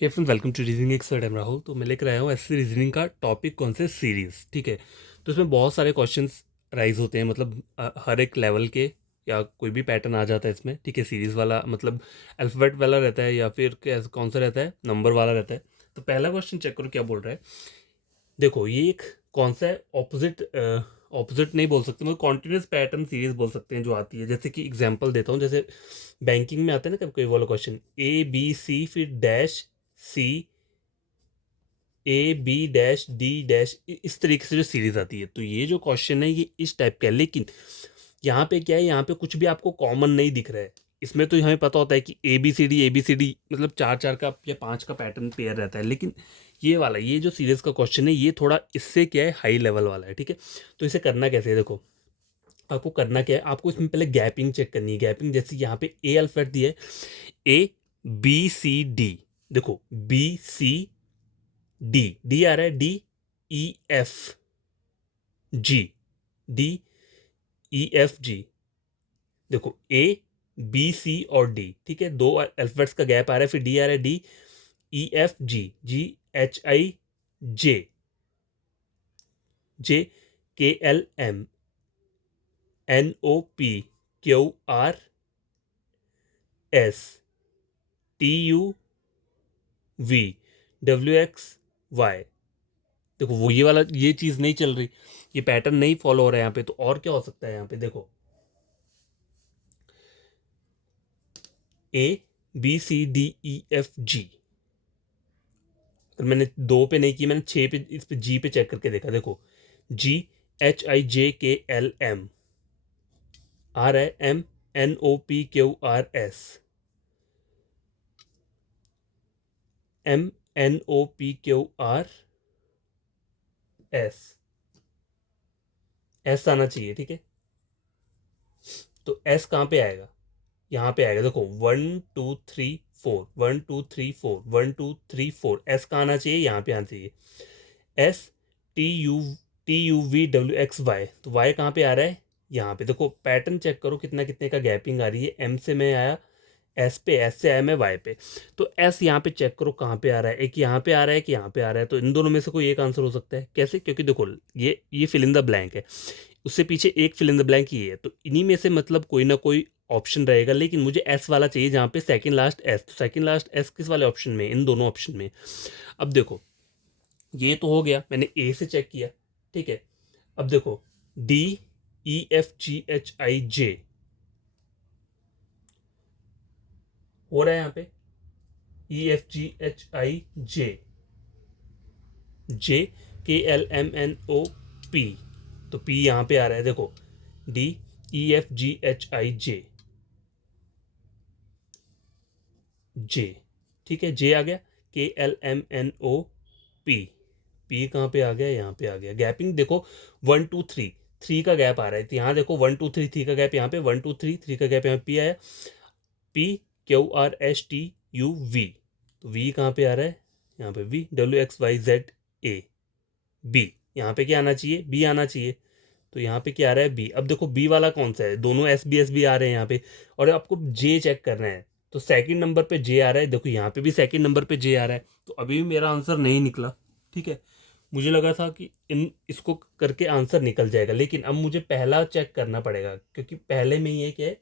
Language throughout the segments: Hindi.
Hey friends, welcome to reasoning expert. I'm Rahul. तो मैं लेकर आया हूँ ऐसे रीजनिंग का टॉपिक कौन से सीरीज। ठीक है, तो इसमें बहुत सारे क्वेश्चंस राइज होते हैं, मतलब हर एक लेवल के या कोई भी पैटर्न आ जाता है इसमें। ठीक है, सीरीज वाला मतलब अल्फ़ाबेट वाला रहता है या फिर कौन सा रहता है, नंबर वाला रहता है। तो पहला क्वेश्चन चेक करो क्या बोल रहा है। देखो, ये एक कौन सा है, ऑपोजिट ऑपोजिट नहीं बोल सकते, मतलब कॉन्टिन्यूस पैटर्न सीरीज बोल सकते हैं जो आती है। जैसे कि एग्जांपल देता हूँ, जैसे बैंकिंग में आते हैं ना कभी कोई वाला क्वेश्चन, ए बी सी फिर dash C, A B dash D dash, इस तरीके से जो सीरीज आती है। तो ये जो क्वेश्चन है ये इस टाइप का है, लेकिन यहाँ पे क्या है, यहाँ पे कुछ भी आपको कॉमन नहीं दिख रहा है। इसमें तो हमें पता होता है कि ए बी सी डी मतलब चार चार का या पांच का पैटर्न पेयर रहता है, लेकिन ये वाला, ये जो सीरीज का क्वेश्चन है ये थोड़ा इससे क्या है, हाई लेवल वाला है। ठीक है, तो इसे करना कैसे है, देखो आपको करना क्या है, आपको इसमें पहले गैपिंग चेक करनी है। गैपिंग जैसे यहाँ पे ए अल्फाबेट दिया है, ए बी सी डी। देखो बी सी डी, डी आ रहा है, डी ई एफ जी, डी ई एफ जी। देखो ए बी सी और डी, ठीक है, दो अल्फाबेट्स का गैप आ रहा है, फिर डी आ रहा है, D E F G, G H I J, J K L M N O P Q R S T U V W X Y. देखो वो ये वाला, ये चीज नहीं चल रही, ये पैटर्न नहीं फॉलो हो रहा है यहाँ पे। तो और क्या हो सकता है यहाँ पे, देखो A B C D E F G. अगर मैंने दो पे नहीं की, मैंने छः पे, इस पे जी पे चेक करके देखा। देखो जी H I J K L M आ रहा है, M N O P Q R S, M N O P Q R S, S आना चाहिए। ठीक है, तो एस कहाँ पे आएगा, यहाँ पे आएगा। देखो 1 2 3 4, 1 2 3 4, 1 2 3 4, एस का आना चाहिए, यहाँ पे आना चाहिए। S T U V W X Y, तो वाई कहाँ पे आ रहा है, यहाँ पे। देखो पैटर्न चेक करो कितना कितने का गैपिंग आ रही है। एम से मैं आया एस पे, एस से आया मैं वाई पे। तो एस यहाँ पे चेक करो कहाँ पे आ रहा है, एक यहाँ पे आ रहा है कि यहाँ पे आ रहा है। तो इन दोनों में से कोई एक आंसर हो सकता है। कैसे, क्योंकि देखो ये फिल इन द ब्लैंक है, उससे पीछे एक फिल इन द ब्लैंक ही है, तो इन्हीं में से मतलब कोई ना कोई ऑप्शन रहेगा। लेकिन मुझे एस वाला चाहिए जहाँ पे सेकंड लास्ट एस, तो सेकंड लास्ट एस किस वाले ऑप्शन में, इन दोनों ऑप्शन में। अब देखो ये तो हो गया, मैंने ए से चेक किया। ठीक है, अब देखो D E F G H I J हो रहा है यहाँ पे, ई F G H I J, J K L M N O P, तो पी यहाँ पे आ रहा है। देखो D E F G H I J, J, ठीक है, जे आ गया। K L M N O P, P कहाँ पे आ गया, यहाँ पे आ गया। गैपिंग देखो 1 2 3, थ्री का गैप आ रहा है, तो यहाँ देखो 1 2 3, थ्री का गैप यहाँ पे, 1 2 3, थ्री का गैप यहाँ पी आया, P Q R S T U V, तो वी कहाँ पे आ रहा है, यहाँ पे V W X Y Z A B, यहाँ पे क्या आना चाहिए, बी आना चाहिए। तो यहाँ पे क्या आ रहा है, बी। अब देखो बी वाला कौन सा है, दोनों एस बी आ रहे हैं यहाँ पे, और आपको जे चेक करना है। तो सेकंड नंबर पे जे आ रहा है, देखो यहाँ पे भी सेकंड नंबर पे जे आ रहा है, तो अभी भी मेरा आंसर नहीं निकला। ठीक है, मुझे लगा था कि इन इसको करके आंसर निकल जाएगा, लेकिन अब मुझे पहला चेक करना पड़ेगा, क्योंकि पहले में ये क्या है,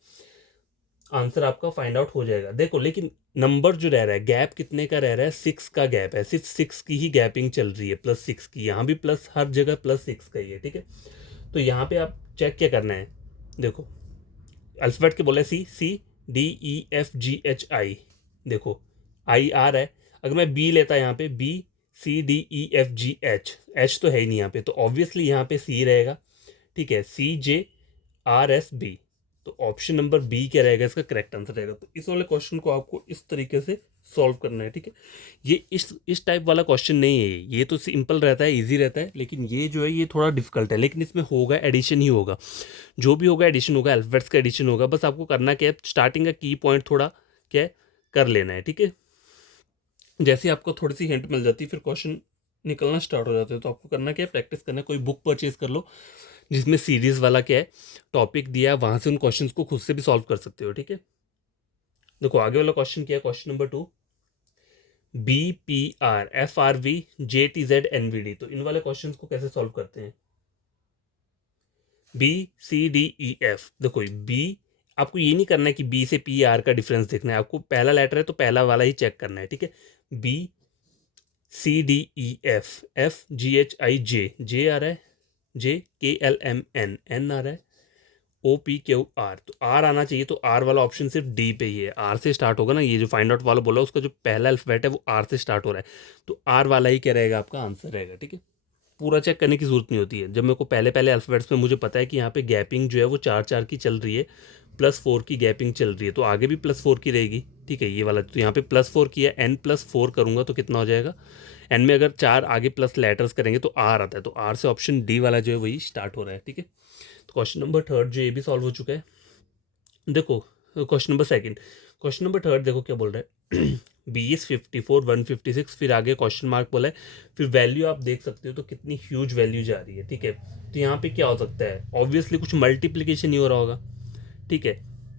आंसर आपका फाइंड आउट हो जाएगा। देखो लेकिन नंबर जो रह रहा है, गैप कितने का रह रहा है, 6 का गैप है, सिर्फ 6 की ही गैपिंग चल रही है, +6 की, यहाँ भी प्लस, हर जगह +6 का ही है। ठीक है, तो यहाँ पे आप चेक क्या करना है, देखो अल्फाबेट के बोले C, C D E F G H I, देखो आई आ रहा है। अगर मैं बी लेता यहाँ पे, B C D E F G H, H तो है ही नहीं यहाँ पे, तो ऑब्वियसली यहाँ पे सी रहेगा। ठीक है, सी जे आर एस बी, तो ऑप्शन नंबर बी क्या रहेगा, इसका करेक्ट आंसर रहेगा। तो इस वाले क्वेश्चन को आपको इस तरीके से सॉल्व करना है। ठीक है, ये इस टाइप वाला क्वेश्चन नहीं है, ये तो सिंपल रहता है, इजी रहता है, लेकिन ये जो है ये थोड़ा डिफिकल्ट है। लेकिन इसमें होगा एडिशन ही होगा, जो भी होगा एडिशन होगा, अल्फाबेट्स का एडिशन होगा। बस आपको करना क्या है, स्टार्टिंग का की पॉइंट थोड़ा क्या है कर लेना है। ठीक है, जैसे आपको थोड़ी सी हिंट मिल जाती है, फिर क्वेश्चन निकलना स्टार्ट हो जाते हैं। तो आपको करना क्या है, प्रैक्टिस करना है, कोई बुक परचेज कर लो जिसमें सीरीज वाला क्या है टॉपिक दिया है, वहां से उन क्वेश्चंस को खुद से भी सॉल्व कर सकते हो। ठीक है, देखो आगे वाला क्वेश्चन क्या है, question number 2, BPR FRV JTZ NVD। तो इन वाले क्वेश्चंस को कैसे सॉल्व करते हैं? BCDEF, देखो बी, आपको ये नहीं करना है कि बी से PR का डिफरेंस देखना है, आपको पहला लेटर है तो पहला वाला ही चेक करना है, ठीक है। BCDEF, FGHIJ आ रहा है, JKLMN आ रहा है, OPQR, तो R आना चाहिए, तो R वाला ऑप्शन सिर्फ D पे ही है, R से स्टार्ट होगा ना, ये जो फाइंड आउट वाला बोला उसका जो पहला अल्फाबेट है वो R से स्टार्ट हो रहा है, तो R वाला ही क्या रहेगा आपका आंसर रहेगा, ठीक है। पूरा चेक करने की जरूरत नहीं होती है, जब मेरे को पहले पहले अल्फाबेट्स में मुझे पता है कि यहाँ पे गैपिंग जो है वो 4 4 की चल रही है, +4 की गैपिंग चल रही है, तो आगे भी +4 की रहेगी, ठीक है। ये वाला तो यहाँ पे +4 की है, N+4 करूँगा तो कितना हो जाएगा, एन में अगर 4 आगे प्लस लेटर्स करेंगे तो R आता है, तो R से ऑप्शन D वाला जो है वही स्टार्ट हो रहा है, ठीक है। तो क्वेश्चन नंबर थर्ड जो ये भी सॉल्व हो चुका है। देखो question number second, question number third देखो क्या बोल रहा है, 20, 54, 156, फिर आगे क्वेश्चन मार्क बोला है, फिर वैल्यू आप देख सकते हो तो कितनी ह्यूज वैल्यू जा रही है, ठीक है। तो यहाँ पे क्या हो सकता है, ऑब्वियसली कुछ मल्टीप्लीकेशन ही हो रहा होगा, ठीक है,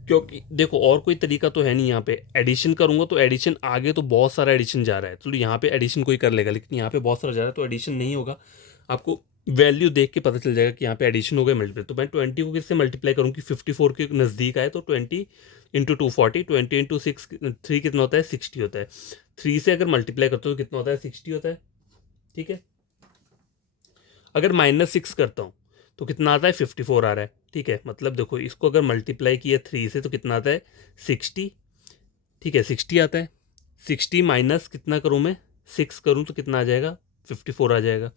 क्योंकि देखो और कोई तरीका तो है नहीं, यहाँ पे एडिशन करूंगा तो एडिशन आगे तो बहुत सारा एडिशन जा रहा है, तो यहाँ पे एडिशन कोई कर लेगा, लेकिन यहाँ पे बहुत सारा जा रहा है तो एडिशन नहीं होगा, आपको वैल्यू देख के पता चल जाएगा कि यहाँ पे एडिशन हो गया मल्टीप्लाई, तो मैं 20 को किससे मल्टीप्लाई करूँ कि 54 के नज़दीक आए, तो 20 × 2 40, 20 × 3 कितना होता है 60 होता है, 3 से अगर मल्टीप्लाई करते हो तो कितना होता है 60 होता है, ठीक है। अगर -6 करता हूँ तो कितना आता है 54 आ रहा है, ठीक है। मतलब देखो इसको अगर मल्टीप्लाई किया 3 से तो कितना आता है 60, ठीक है 60 आता है, 60 माइनस कितना करूँ मैं 6 करूँ तो कितना आ जाएगा 54 आ जाएगा।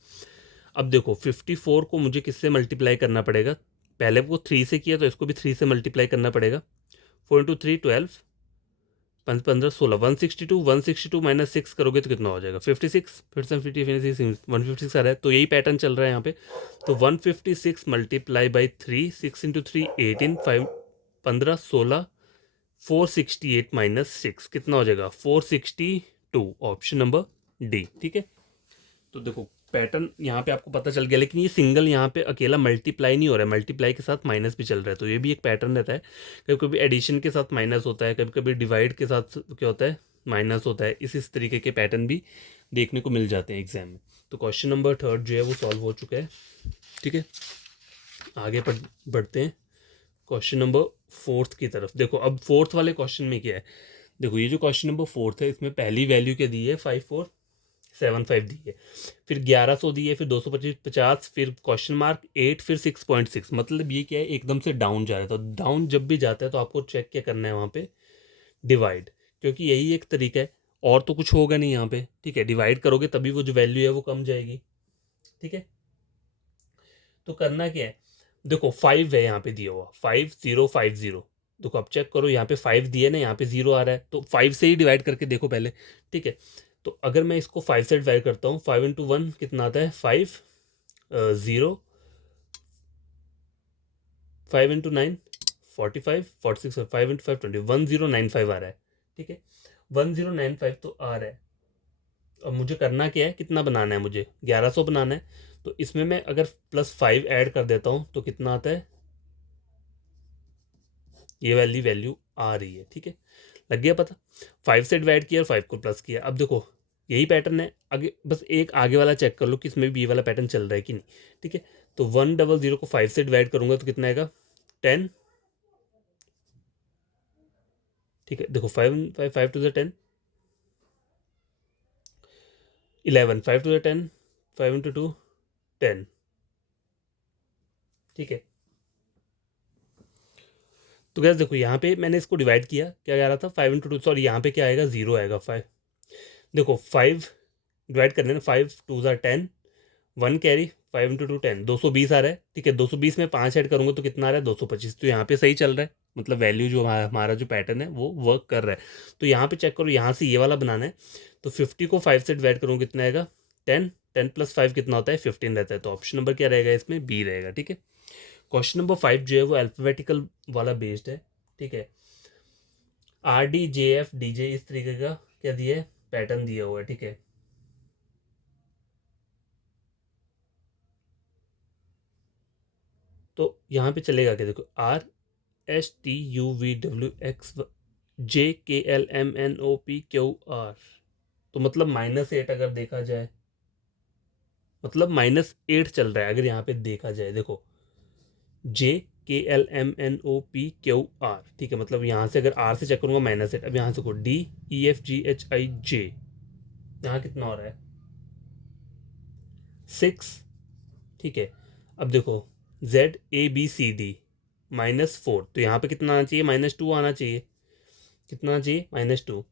अब देखो 54 को मुझे किससे मल्टीप्लाई करना पड़ेगा, पहले वो 3 से किया तो इसको भी 3 से मल्टीप्लाई करना पड़ेगा, 4 × 3 12, 5 15 16, 162, 162 माइनस 6 करोगे तो कितना हो जाएगा 56, फिर से 156 आ रहा है, तो यही पैटर्न चल रहा है यहाँ पे, तो 156 मल्टीप्लाई बाई 3, 6 × 3 18, 5 15 16, 468 माइनस 6 कितना हो जाएगा 462, ऑप्शन नंबर डी, ठीक है। तो देखो पैटर्न यहाँ पे आपको पता चल गया, लेकिन ये सिंगल यहाँ पे अकेला मल्टीप्लाई नहीं हो रहा है, मल्टीप्लाई के साथ माइनस भी चल रहा है, तो ये भी एक पैटर्न रहता है, कभी कभी एडिशन के साथ माइनस होता है, कभी कभी डिवाइड के साथ क्या होता है माइनस होता है, इस तरीके के पैटर्न भी देखने को मिल जाते हैं एग्जाम में। तो क्वेश्चन नंबर थर्ड जो है वो सॉल्व हो चुका है, ठीक है। आगे बढ़ते हैं क्वेश्चन नंबर फोर्थ की तरफ। देखो अब फोर्थ वाले क्वेश्चन में क्या है, देखो ये जो क्वेश्चन नंबर फोर्थ है इसमें पहली वैल्यू क्या दी है 5475 दी है, फिर 1100 दी है, फिर 250, फिर क्वेश्चन मार्क 8, फिर 6.6, मतलब ये क्या है एकदम से डाउन जा रहा है, तो डाउन जब भी जाता है तो आपको चेक क्या करना है वहाँ पे डिवाइड, क्योंकि यही एक तरीका है, और तो कुछ होगा नहीं यहाँ पे, ठीक है। डिवाइड करोगे तभी वो जो वैल्यू है वो कम जाएगी, ठीक है। तो करना क्या है, देखो 5 है यहाँ पे दिया हुआ 5050, देखो अब चेक करो यहाँ पे 5 दिया ना, यहाँ पे 0 आ रहा है, तो 5 से ही डिवाइड करके देखो पहले, ठीक है। तो अगर मैं इसको 5 से डिवाइड करता हूँ 5 × 1 कितना आता है 5, 0, 5 × 9 45, 46, 5 × 5 20, 1095 आ रहा है, ठीक है 1095 तो आ रहा है। अब मुझे करना क्या है, कितना बनाना है, मुझे 1100 बनाना है, तो इसमें मैं अगर +5 ऐड कर देता हूँ तो कितना आता है, ये वाली वैल्यू आ रही है, ठीक है। लग गया पता, 5 से डिवाइड किया और 5 को प्लस किया। अब देखो यही पैटर्न है आगे, बस एक आगे वाला चेक कर लो कि इसमें भी ये वाला पैटर्न चल रहा है कि नहीं, ठीक है। तो 100 को 5 से डिवाइड करूंगा तो कितना आएगा 10, ठीक है। देखो 5 5 5 2 10, 11, 5 2 10, 5 × 2 10, ठीक है। तो गैस देखो यहाँ पे मैंने इसको डिवाइड किया, क्या कह रहा था 5 × 2, सॉरी यहाँ पे क्या आएगा 0 आएगा 5, देखो 5 डिवाइड करने ना 5 2 10, 1 कैरी, 5 × 2 10, 220 आ रहा है, ठीक है। 220 में 5 ऐड करूंगा तो कितना आ रहा है 225, तो यहाँ पे सही चल रहा है, मतलब वैल्यू जो हमारा जो पैटर्न है वो वर्क कर रहा है। तो यहाँ पे चेक करो, यहाँ से ये वाला बनाना है, तो 50 को 5 से डिवाइड करूँगा कितना आएगा 10, 10 + 5 कितना होता है 15 रहता है, तो ऑप्शन नंबर क्या रहेगा इसमें बी रहेगा, ठीक है। क्वेश्चन नंबर 5 जो है वो अल्फाबेटिकल वाला बेस्ड है, ठीक है। RDJFDJ इस तरीके का क्या दिया है पैटर्न दिया हुआ है, ठीक है। तो यहाँ पे चलेगा क्या, देखो RSTUVWX JKLMNOPQR, तो मतलब -8 अगर देखा जाए, मतलब -8 चल रहा है अगर यहाँ पे देखा जाए। देखो JKLMNOPQR, ठीक है, मतलब यहाँ से अगर R से चेक करूँगा -8। अब यहाँ से को DEFGHIJ, यहाँ कितना हो रहा है 6, ठीक है। अब देखो ZABCD -4, तो यहाँ पे कितना आना चाहिए, -2 आना चाहिए। कितना आना चाहिए, -2।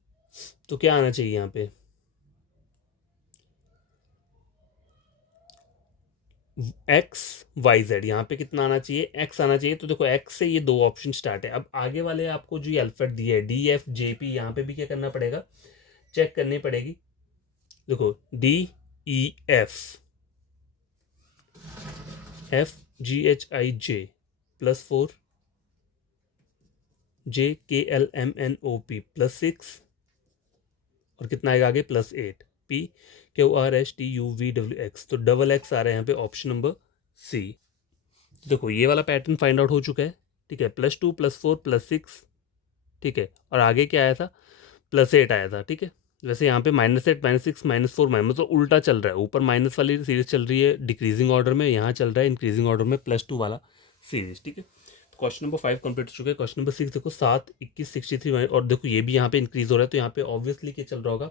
तो क्या आना चाहिए यहाँ पे, XYZ, यहाँ पे कितना आना चाहिए, X आना चाहिए। तो देखो X से ये दो ऑप्शन स्टार्ट है। अब आगे वाले आपको जो ये अल्फाबेट दिए है DFJP, यहाँ पे भी क्या करना पड़ेगा, चेक करनी पड़ेगी। देखो DEFFGHIJ +4, JKLMNOP +6, और कितना आएगा आगे +8, PQRSTUVWX, तो XX आ रहा है यहाँ पे ऑप्शन नंबर C। देखो ये वाला पैटर्न फाइंड आउट हो चुका है, ठीक है। +2 +4 +6, ठीक है, और आगे क्या आया था, +8 आया था, ठीक है। वैसे यहाँ पे -8 -6 -4 मतलब उल्टा चल रहा है, ऊपर माइनस वाली सीरीज चल रही है डिक्रीजिंग ऑर्डर में, यहाँ चल रहा है इंक्रीजिंग ऑर्डर में +2 वाला सीरीज, ठीक है। तो क्वेश्चन नंबर 5 कंप्लीट हो चुका है। क्वेश्चन नंबर 6 देखो 7 21 63, और देखो ये भी यहाँ पे इंक्रीज हो रहा है, तो यहाँ पे ऑब्वियसली क्या चल रहा होगा,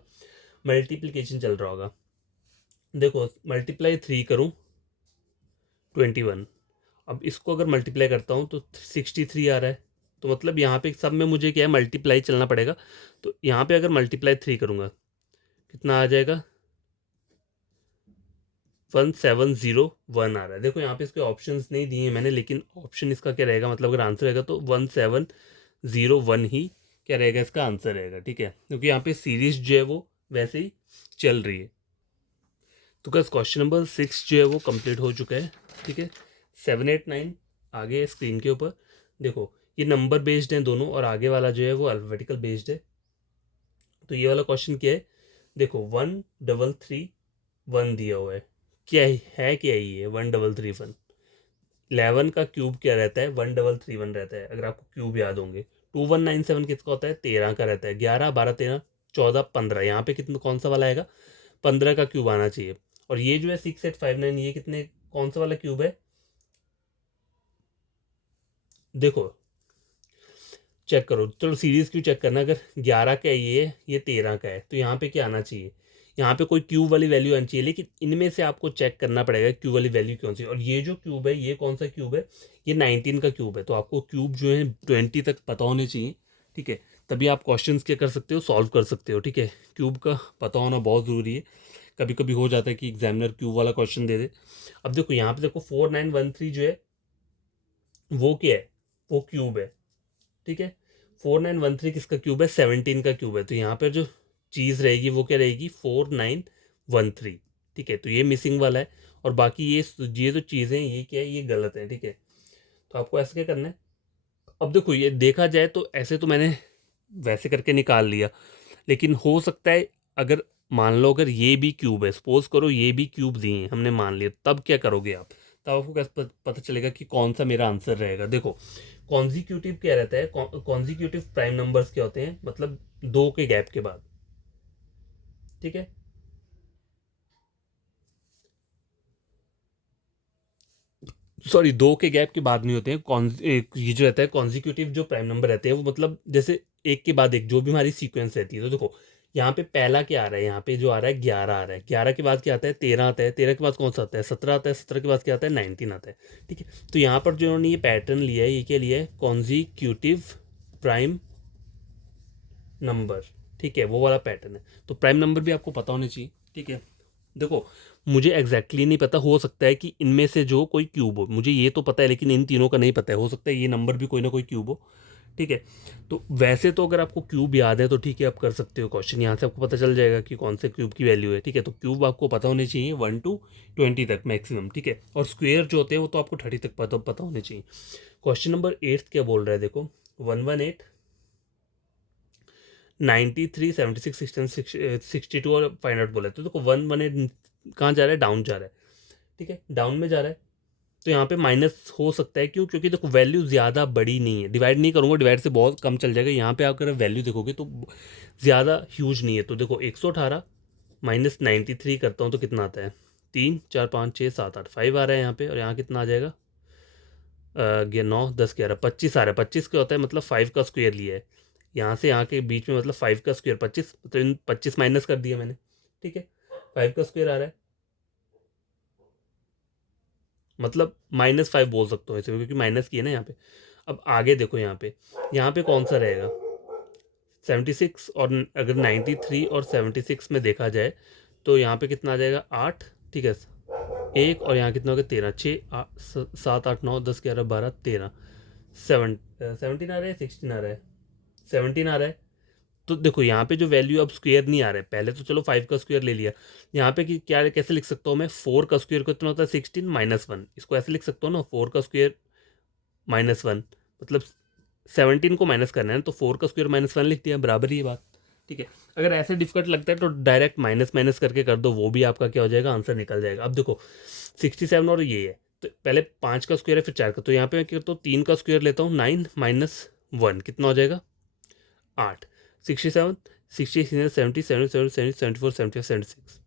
मल्टीप्लीकेशन चल रहा होगा। देखो मल्टीप्लाई 3 करूँ 21, अब इसको अगर मल्टीप्लाई करता हूँ तो 63 आ रहा है। तो मतलब यहाँ पे सब में मुझे क्या है, मल्टीप्लाई चलना पड़ेगा। तो यहाँ पे अगर मल्टीप्लाई 3 करूँगा कितना आ जाएगा, 1701 आ रहा है। देखो यहाँ पे इसके ऑप्शंस नहीं दिए हैं मैंने, लेकिन ऑप्शन इसका क्या रहेगा, मतलब अगर आंसर रहेगा तो 1701 ही क्या रहेगा, इसका आंसर रहेगा, ठीक है, क्योंकि यहाँ पे सीरीज जो है वो वैसे ही चल रही है। तो क्या क्वेश्चन नंबर 6 जो है वो कंप्लीट हो चुका है, ठीक है। 7 8 9 आगे स्क्रीन के ऊपर देखो, ये नंबर बेस्ड हैं दोनों, और आगे वाला जो है वो अल्फाबेटिकल बेस्ड है। तो ये वाला क्वेश्चन क्या है, देखो 1331 दिया हुआ है, क्या है ये 1331, 11 का क्यूब क्या रहता है, 1331 रहता है, अगर आपको क्यूब याद होंगे। 2197 किसका होता है, 13 का रहता है। 11 12 13 14 15, यहाँ पे कितना कौन सा वाला आएगा, 15 का क्यूब आना चाहिए। और ये जो है 6859, ये कितने कौन सा वाला क्यूब है, देखो चेक करो। चलो सीरीज क्यों चेक करना, अगर 11 का है ये 13 का है, तो यहाँ पे क्या आना चाहिए, यहाँ पे कोई क्यूब वाली वैल्यू आनी चाहिए, लेकिन इनमें से आपको चेक करना पड़ेगा क्यूब वाली वैल्यू कौन सी। और ये जो क्यूब है ये कौन सा क्यूब है, ये 19 का क्यूब है। तो आपको क्यूब जो है 20 तक पता होने चाहिए, ठीक है, तभी आप क्वेश्चंस क्या कर सकते हो, सॉल्व कर सकते हो, ठीक है। क्यूब का पता होना बहुत ज़रूरी है, कभी कभी हो जाता है कि एग्जामिनर क्यूब वाला क्वेश्चन दे दे। अब देखो यहाँ पे देखो 4913 जो है वो क्या है, वो क्यूब है, ठीक है। 4913 किसका क्यूब है, 17 का क्यूब है। तो यहाँ पर जो चीज़ रहेगी वो क्या रहेगी, 4913, ठीक है। तो ये मिसिंग वाला है, और बाकी ये जो चीज़ें ये क्या है, ये गलत है, ठीक है। तो आपको ऐसे क्या करना है, अब देखो ये देखा जाए तो ऐसे तो मैंने वैसे करके निकाल लिया, लेकिन हो सकता है अगर मान लो अगर ये भी क्यूब है, सपोज करो ये भी क्यूब दिए हैं हमने मान लिया, तब क्या करोगे आप, तब आपको कैसे पता चलेगा कि कौन सा मेरा आंसर रहेगा। देखो कॉन्जिक्यूटिव क्या रहता है, कॉन्जिक्यूटिव प्राइम नंबर्स क्या होते हैं, मतलब दो के गैप के बाद, ठीक है। सॉरी, दो के गैप के बाद नहीं होते हैं ये जो रहता है कॉन्जिक्यूटिव जो प्राइम नंबर रहते हैं वो, मतलब जैसे एक के बाद एक जो भी हमारी सीक्वेंस रहती है। तो देखो यहाँ पे पहला क्या आ रहा है, यहाँ पे जो आ रहा है 11 आ रहा है, 11 के बाद क्या आता है, 13 आता है, 13 के बाद कौन सा आता है, 17 आता है, 17 के बाद क्या आता है, 19 आता है, ठीक है। तो यहाँ पर जो उन्होंने ये पैटर्न लिया है, ये क्या लिया है, कॉन्जिक्यूटिव प्राइम नंबर, ठीक है, वो वाला पैटर्न है। तो प्राइम नंबर भी आपको पता होने चाहिए, ठीक है। देखो मुझे एग्जैक्टली नहीं पता, हो सकता है कि इनमें से जो कोई क्यूब हो, मुझे ये तो पता है लेकिन इन तीनों का नहीं पता है, हो सकता है ये नंबर भी कोई ना कोई क्यूब हो, ठीक है। तो वैसे तो अगर आपको क्यूब याद है तो ठीक है, आप कर सकते हो क्वेश्चन, यहाँ से आपको पता चल जाएगा कि कौन से क्यूब की वैल्यू है, ठीक है। तो क्यूब आपको पता होने चाहिए 1 to 20 तक मैक्सिमम, ठीक है। और स्क्वेयर जो होते हैं वो तो आपको 30 तक पता होने चाहिए। क्वेश्चन नंबर 8 क्या बोल रहा है, देखो 118 93 76 16 62 और फाइंड आउट बोला है। तो देखो 118 कहाँ जा रहा है, डाउन जा रहा है, ठीक है, डाउन में जा रहा है। तो यहाँ पे माइनस हो सकता है, क्यों, क्योंकि देखो वैल्यू ज़्यादा बड़ी नहीं है, डिवाइड नहीं करूँगा, डिवाइड से बहुत कम चल जाएगा। यहाँ पे आप अगर वैल्यू देखोगे तो ज़्यादा ह्यूज नहीं है। तो देखो 118 -93 करता हूँ तो कितना आता है, 3 4 5 6 7 8 5 आ रहा है यहाँ पे, और यहाँ कितना आ जाएगा 9 10 11 25 आ रहा है। 25 क्या होता है, मतलब 5 का स्क्वायर लिया है यहाँ से यहाँ के बीच में, मतलब 5 का स्क्वायर 25, मतलब इन 25 माइनस कर दिया मैंने, ठीक है। 5 का स्क्वायर आ रहा है, मतलब -5 बोल सकते हो ऐसे, क्योंकि माइनस किया ना यहाँ पे। अब आगे देखो यहाँ पे कौन सा रहेगा 76, और अगर 93 और 76 में देखा जाए तो यहाँ पे कितना आ जाएगा 8, ठीक है। एक और यहाँ कितना हो गया 13, 6 7 8 9 10 11 12 13, 17 आ रहा है, 16 आ रहा है, 17 आ रहा है। तो देखो यहाँ पे जो वैल्यू अब स्क्वायर नहीं आ रहा है, पहले तो चलो 5 का स्क्वायर ले लिया, यहाँ पे कि क्या कैसे लिख सकता हूँ मैं, 4 का स्क्वायर कितना होता है 16 -1, इसको ऐसे लिख सकता हूँ ना, 4 का स्क्वायर -1, मतलब 17 को माइनस करना है तो 4 का स्क्वायर -1 लिख दिया, बराबर ही है बात, ठीक है। अगर ऐसे डिफिकल्ट लगता है तो डायरेक्ट माइनस माइनस करके कर दो, वो भी आपका क्या हो जाएगा, आंसर निकल जाएगा। अब देखो 67 और ये है, तो पहले 5 का स्क्वायर है फिर 4 का, तो यहाँ पे मैं क्या करता हूँ 3 का स्क्वायर लेता हूँ, 9 -1 कितना हो जाएगा 8, 67 60 70 77 74 75 76।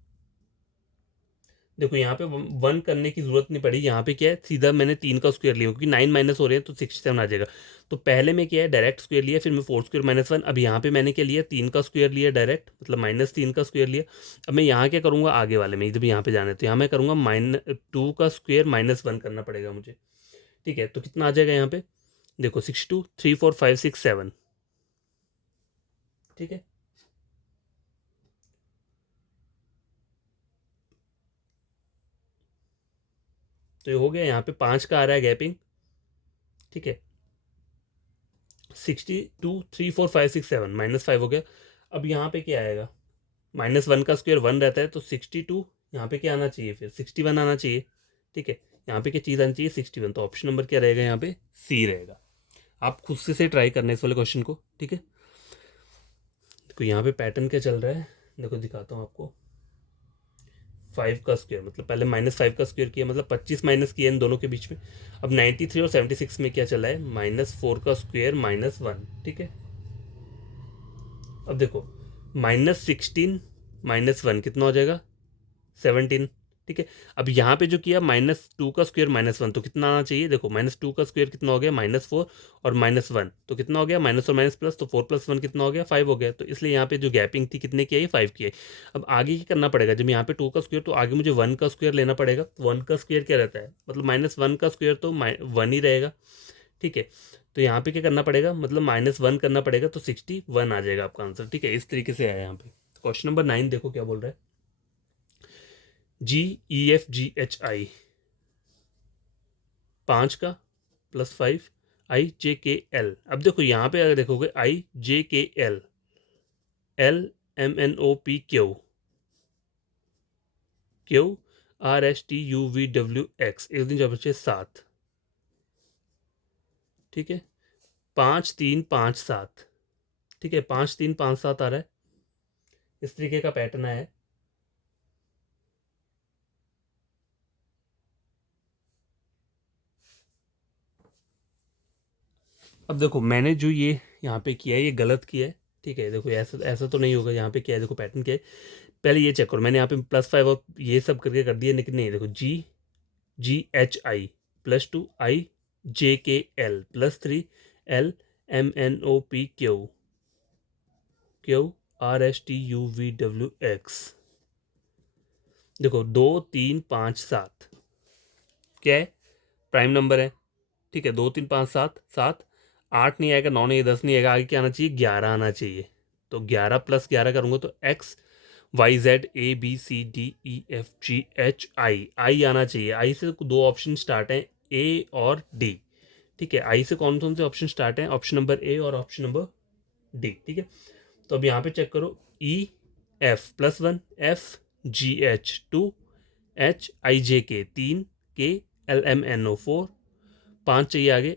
देखो यहाँ पे 1 करने की जरूरत नहीं पड़ी, यहाँ पे क्या है सीधा मैंने 3 का स्क्वायर लिया, क्योंकि 9 माइनस हो रहे हैं तो 67 आ जाएगा। तो पहले में क्या है डायरेक्ट स्क्वायर लिया, फिर मैं 4 स्क्वायर -1, अब यहाँ पे मैंने क्या लिया 3 का स्क्वायर लिया डायरेक्ट, मतलब -3 का स्क्वायर लिया। अब मैं यहाँ क्या करूँगा आगे वाले में, जब यहाँ पे जाना है तो यहाँ मैं करूँगा -2 का स्क्वायर -1 करना पड़ेगा मुझे, ठीक है। तो कितना आ जाएगा यहाँ पे, देखो 62 3 4 5 6 7, ठीक है। तो ये हो गया, यहाँ पे 5 का आ रहा है गैपिंग, ठीक है। 62 3 4 5 6 7 -5 हो गया। अब यहाँ पे क्या आएगा, -1 का स्क्वायर 1 रहता है, तो 62 यहाँ पे क्या आना चाहिए, फिर 61 आना चाहिए, ठीक है। यहाँ पे क्या चीज़ आनी चाहिए 61, तो ऑप्शन नंबर क्या रहेगा यहाँ पे, सी रहेगा। आप खुद से ट्राई करना इस वाले क्वेश्चन को, ठीक है। देखो यहाँ पे पैटर्न क्या चल रहा है, देखो दिखाता हूँ आपको। 5 का स्क्वायर, मतलब पहले -5 का स्क्वायर किया, मतलब 25 माइनस किया इन दोनों के बीच में। अब 93 और 76 में क्या चला है, -4 का स्क्वायर -1, ठीक है। अब देखो -16 -1 कितना हो जाएगा 17, ठीक है। अब यहाँ पे जो किया -2 का स्क्वायर -1, तो कितना आना चाहिए, देखो -2 का स्क्वायर कितना हो गया -4, और -1 तो कितना हो गया, माइनस और माइनस प्लस, तो 4 + 1 कितना हो गया 5 हो गया। तो इसलिए यहाँ पे जो गैपिंग थी कितने की आई 5 की आई। अब आगे क्या करना पड़ेगा, जब यहाँ पे 2 का स्क्वायर, तो आगे मुझे 1 का स्क्वायर लेना पड़ेगा। 1 का स्क्वायर क्या रहता है, मतलब -1 का स्क्वायर तो 1 ही रहेगा, ठीक है। तो यहाँ पे क्या करना पड़ेगा, मतलब -1 करना पड़ेगा, तो 61 आ जाएगा आपका आंसर, ठीक है। इस तरीके से आया यहाँ पे। क्वेश्चन नंबर 9 देखो क्या बोल रहा है, GEFGHI 5 का +5 IJKL। अब देखो यहाँ पे अगर देखोगे IJKL LMNOPQ QRSTUVWX, एक दिन जब बचे 7, ठीक है। 5 3 5 7, ठीक है। 5 3 5 7 आ रहा है, इस तरीके का पैटर्न है। अब देखो मैंने जो ये यहाँ पे किया है ये गलत किया है, ठीक है। देखो ऐसा ऐसा तो नहीं होगा, यहाँ पे क्या है देखो पैटर्न क्या है, पहले ये चेक करो, मैंने यहाँ पे +5 और ये सब करके कर दिया, लेकिन नहीं, देखो GGHI +2 IJKL +3 LMNOPQ QRSTUVWX। देखो 2 3 5 7 क्या है, प्राइम नंबर है, ठीक है। 2 3 5 7 7, 8 नहीं आएगा, 9 नहीं, 10 नहीं आएगा, आगे क्या आना चाहिए 11 आना चाहिए। तो 11 + 11 करूँगा तो XYZABCDEFGHI, आई आना चाहिए। आई से 2 ऑप्शन स्टार्ट हैं, ए और डी, ठीक है। आई से कौन कौन से ऑप्शन स्टार्ट हैं, ऑप्शन नंबर ए और ऑप्शन नंबर डी, ठीक है। तो अब यहाँ पे चेक करो, EF +1 FGH 2 HIJK 3 KLMNO 4, 5 चाहिए आगे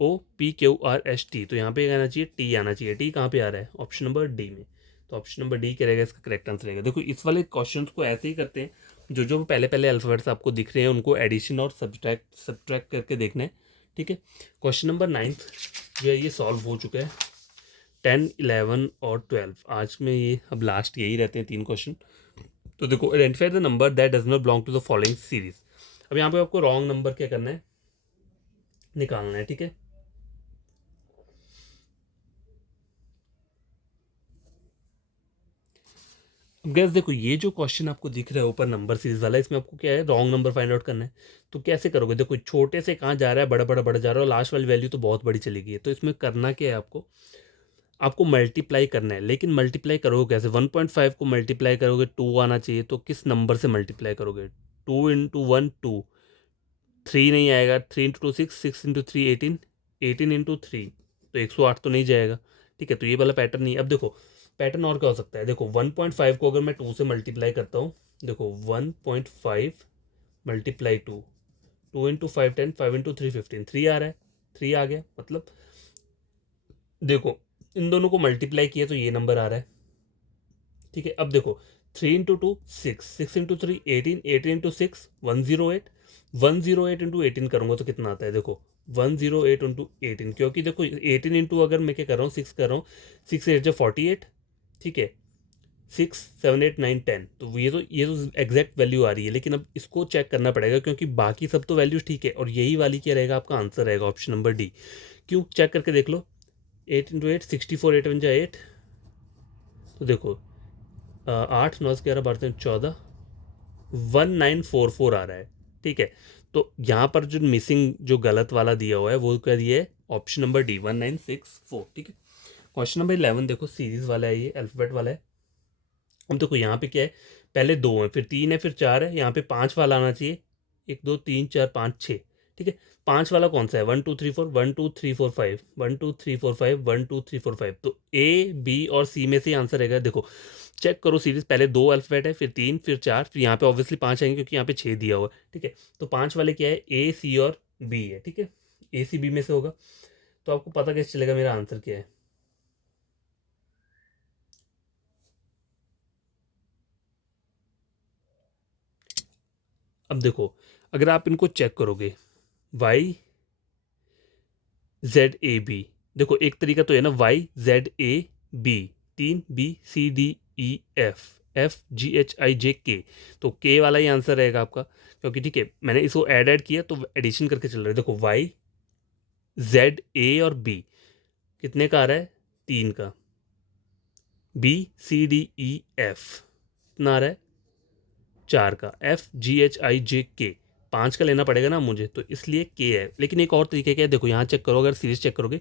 OPQRST, तो यहाँ पे आना चाहिए टी आना चाहिए। टी कहाँ पे आ रहा है, ऑप्शन नंबर डी में। तो ऑप्शन नंबर डी क्या रहेगा इसका करेक्ट आंसर रहेगा। देखो इस वाले क्वेश्चन को ऐसे ही करते हैं, जो जो पहले पहले अल्फ़ाबेट्स आपको दिख रहे हैं उनको एडिशन और सब्ट्रैक्ट करके देखना है, ठीक है। क्वेश्चन नंबर 9 जो है ये सॉल्व हो चुका है, 10, 11 और 12 आज में ये अब लास्ट यही रहते हैं 3 क्वेश्चन। तो देखो, identify the number that does not belong to the following series. अब यहाँ पे आपको रॉन्ग नंबर क्या करना है, निकालना है, ठीक है। अब गैस देखो, ये जो क्वेश्चन आपको दिख रहा है ऊपर नंबर सीरीज वाला, इसमें आपको क्या है, रॉन्ग नंबर फाइंड आउट करना है। तो कैसे करोगे, देखो छोटे से कहाँ जा रहा है, बड़ा बड़ा बड़ा जा रहा है, और लास्ट वाली वैल्यू तो बहुत बड़ी चली गई है। तो इसमें करना क्या है, आपको आपको मल्टीप्लाई करना है। लेकिन मल्टीप्लाई करोगे कैसे, 1.5 को मल्टीप्लाई करोगे 2 आना चाहिए, तो किस नंबर से मल्टीप्लाई करोगे, 2 × 1 2, 3 नहीं आएगा, 3 × 2 6, 6 × 3 18, 18 × 3 तो 108 तो नहीं जाएगा, ठीक है। तो ये वाला पैटर्न नहीं। अब देखो पैटर्न और क्या हो सकता है, देखो 1.5 को अगर मैं 2 से मल्टीप्लाई करता हूँ, देखो 1.5 मल्टीप्लाई 2, 2 × 5 10, 5 × 3 15, 3 आ रहा है, 3 आ गया। मतलब देखो इन दोनों को मल्टीप्लाई किया तो ये नंबर आ रहा है, ठीक है। अब देखो 3 × 2 6, 6 × 3 18, 18 × 6 108, 108 × 18 करूंगा तो कितना आता है, देखो 108 × 18, क्योंकि देखो 18 इंटू अगर मैं क्या कर रहा हूँ, 6 कर रहा हूँ, 6 8 जो 48, ठीक है, 6 7 8 9 10, तो ये तो एग्जैक्ट वैल्यू आ रही है। लेकिन अब इसको चेक करना पड़ेगा, क्योंकि बाकी सब तो वैल्यूज ठीक है, और यही वाली क्या रहेगा, आपका आंसर रहेगा ऑप्शन नंबर डी। क्यों, चेक करके देख लो, 8 × 8 64, 8 × 8, तो देखो 8 9 11 12 13 14, 1944 आ रहा है, ठीक है। तो यहाँ पर जो मिसिंग, जो गलत वाला दिया हुआ है, वो क्या दिया है, ऑप्शन नंबर डी 1964, ठीक है। क्वेश्चन नंबर 11 देखो, सीरीज वाला है, ये अल्फाबेट वाला है। अब देखो यहाँ पे क्या है, पहले 2 है, फिर 3 है, फिर 4 है, यहाँ पे 5 वाला आना चाहिए, 1 2 3 4 5 6, ठीक है। 5 वाला कौन सा है, 1 2 3 4, 1 2 3 4 5, 1 2 3 4 5, 1 2 3 4 5, तो ए बी और सी में से आंसर रहेगा। देखो चेक करो सीरीज, पहले 2 अल्फाबेट है, फिर 3, फिर 4, फिर यहाँ पे ऑब्वियसली 5 आएंगे क्योंकि यहाँ पे 6 दिया हुआ है, ठीक है। तो 5 वाले क्या है, ए सी और बी है, ठीक है, ए सी बी में से होगा। तो आपको पता कैसे चलेगा मेरा आंसर क्या है। अब देखो अगर आप इनको चेक करोगे, वाई जेड ए बी, देखो एक तरीका तो है ना, Y Z A B, 3 B C D E F, F G H I J K, तो के वाला ही आंसर रहेगा आपका, क्योंकि ठीक है मैंने इसको ऐड किया तो एडिशन करके चल रहा है। देखो वाई जेड ए और बी कितने का आ रहा है, 3 का, B C D E F कितना आ रहा है, 4 का, F G H I J K 5 का लेना पड़ेगा ना मुझे, तो इसलिए के है। लेकिन एक और तरीके का है, देखो यहाँ चेक करो, अगर सीरीज चेक करोगे,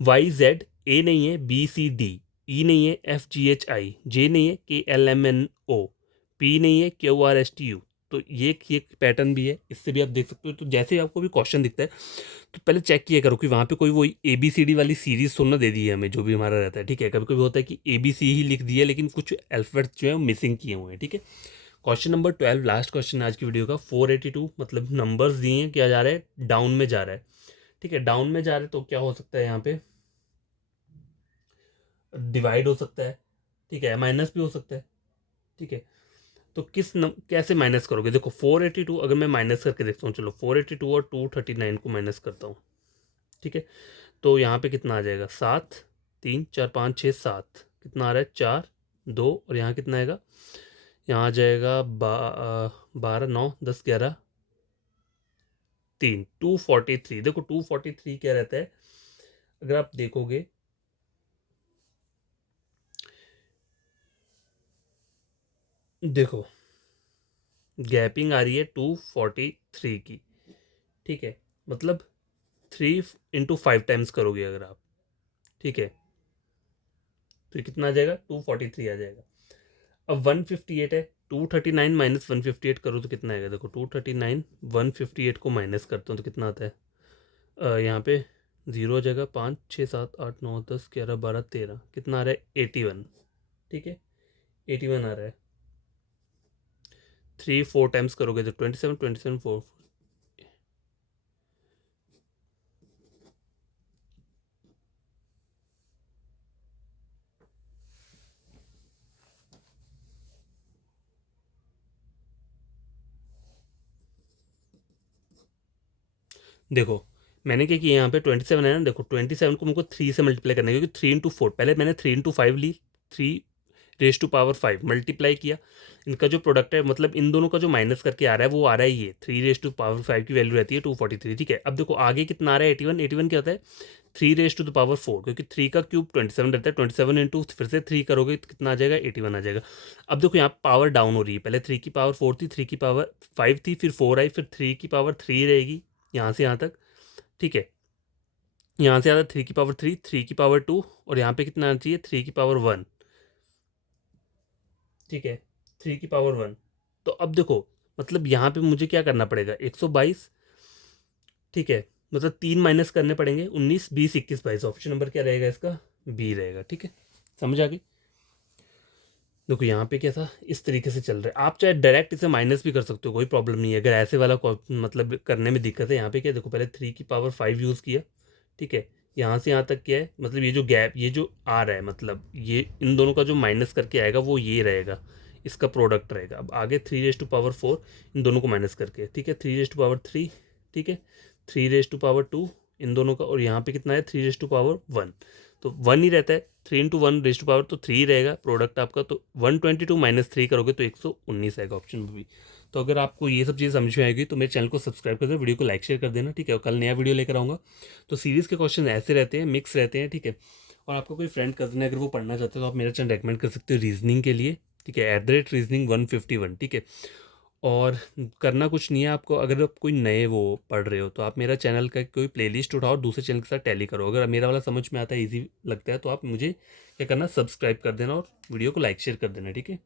वाई जेड ए नहीं है, बी सी डी, ई नहीं है, एफ जी एच आई, जे नहीं है, K L M N O, P नहीं है, Q R S T U, तो ये पैटर्न भी है, इससे भी आप देख सकते हो। तो जैसे ही आपको भी क्वेश्चन दिखता है, तो पहले चेक किया करो कि वहाँ पे कोई वही ए बी सी डी वाली सीरीज तो ना दे दी है हमें, जो भी हमारा रहता है, ठीक है। कभी कभी होता है कि ए बी सी ही लिख दिया, लेकिन कुछ अल्फाबेट जो है मिसिंग किए हुए हैं, ठीक है। क्वेश्चन नंबर 12 लास्ट क्वेश्चन आज की वीडियो का, 482, मतलब नंबर्स दिए हैं, क्या जा रहा है, डाउन में जा रहा है, ठीक है। डाउन में जा रहा है तो क्या हो सकता है, यहाँ पे डिवाइड हो सकता है, ठीक है, माइनस भी हो सकता है, ठीक है। तो कैसे माइनस करोगे, देखो 482 अगर मैं माइनस करके देखता हूँ, चलो 482 और 239 को माइनस करता हूँ, ठीक है। तो यहाँ पे कितना आ जाएगा, 7 3 4 5 6 7, कितना आ रहा है, 4 2, और यहाँ कितना आएगा, यहाँ आ जाएगा 12 9 10 11 3, 243। देखो 243 क्या रहता है, अगर आप देखोगे, देखो गैपिंग आ रही है 243 की, ठीक है। मतलब 3 × 5 टाइम्स करोगे अगर आप, ठीक है, तो ये कितना आ जाएगा, 243 आ जाएगा। अब 158 है, 239 माइनस 158 करो तो कितना आएगा, देखो 239 158 को माइनस करता हूँ तो कितना आता है, यहाँ पे जीरो हो जाएगा, 5 6 7 8 9 10 11 12 13, कितना आ रहा है, 81, ठीक है, 81 आ रहा है। 3 4 टाइम्स करोगे तो 27 27 4, देखो मैंने क्या किया यहाँ पे 27 है ना, देखो 27 को मुझको 3 से मल्टीप्लाई करना है, क्योंकि 3 into 4, पहले मैंने 3 into 5 ली, 3 raised to power 5 मल्टीप्लाई किया, इनका जो प्रोडक्ट है मतलब इन दोनों का जो माइनस करके आ रहा है वो आ रहा है ये 3 raised to power 5 की वैल्यू रहती है 243, ठीक है। अब देखो आगे कितना आ रहा है 81, 81 क्या होता है 3 raised to the power 4, क्योंकि 3 का क्यूब 27 रहता है, 27 इंटू फिर से 3 करोगे तो कितना आ जाएगा 81 आ जाएगा। अब देखो यहाँ पावर डाउन हो रही है, पहले 3 की पावर 4 थी, 3 की पावर 5 थी, फिर 4 आई, फिर 3 की पावर 3 रहेगी यहाँ से यहाँ तक, ठीक है। यहाँ से आता है 3 की पावर 3, 3 की पावर 2, और यहाँ पे कितना आना चाहिए 3 की पावर 1, ठीक है, 3 की पावर 1। तो अब देखो मतलब यहाँ पे मुझे क्या करना पड़ेगा 122, ठीक है, मतलब 3 माइनस करने पड़ेंगे, 19 20 21 22, ऑप्शन नंबर क्या रहेगा इसका, बी रहेगा, ठीक है। समझ आ गई। देखो यहाँ पे क्या था, इस तरीके से चल रहा है, आप चाहे डायरेक्ट इसे माइनस भी कर सकते हो, कोई प्रॉब्लम नहीं है अगर ऐसे वाला मतलब करने में दिक्कत है। यहाँ पे क्या देखो पहले 3 की पावर 5 यूज़ किया, ठीक है, यहाँ से यहाँ तक क्या है, मतलब ये जो गैप ये जो आ रहा है मतलब ये इन दोनों का जो माइनस करके आएगा वो ये रहेगा, इसका प्रोडक्ट रहेगा। अब आगे 3 raised to power 4 इन दोनों को माइनस करके, ठीक है, 3 raised to power 3, ठीक है, 3 raised to power 2 इन दोनों का, और यहाँ पे कितना है 3 raised to power 1, तो 1 ही रहता है, 3 into 1 raised to power तो 3 रहेगा प्रोडक्ट आपका, तो 122 माइनस 3 करोगे तो 119 आएगा ऑप्शन में भी। तो अगर आपको ये सब चीज़ समझ में आएगी तो मेरे चैनल को सब्सक्राइब कर देना, वीडियो को लाइक शेयर कर देना, ठीक है, और कल नया वीडियो लेकर आऊँगा। तो सीरीज़ के क्वेश्चन ऐसे रहते हैं, मिक्स रहते हैं, ठीक है। और आपको कोई फ्रेंड कजन है अगर वो पढ़ना चाहते हो तो आप मेरा चैनल रेकमेंड कर सकते हो रीजनिंग के लिए, ठीक है, @reasoning151, ठीक है। और करना कुछ नहीं है आपको, अगर आप कोई नए वो पढ़ रहे हो तो आप मेरा चैनल का कोई प्लेलिस्ट उठाओ, दूसरे चैनल के साथ टैली करो, अगर मेरा वाला समझ में आता है, ईजी लगता है, तो आप मुझे क्या करना, सब्सक्राइब कर देना और वीडियो को लाइक शेयर कर देना, ठीक है।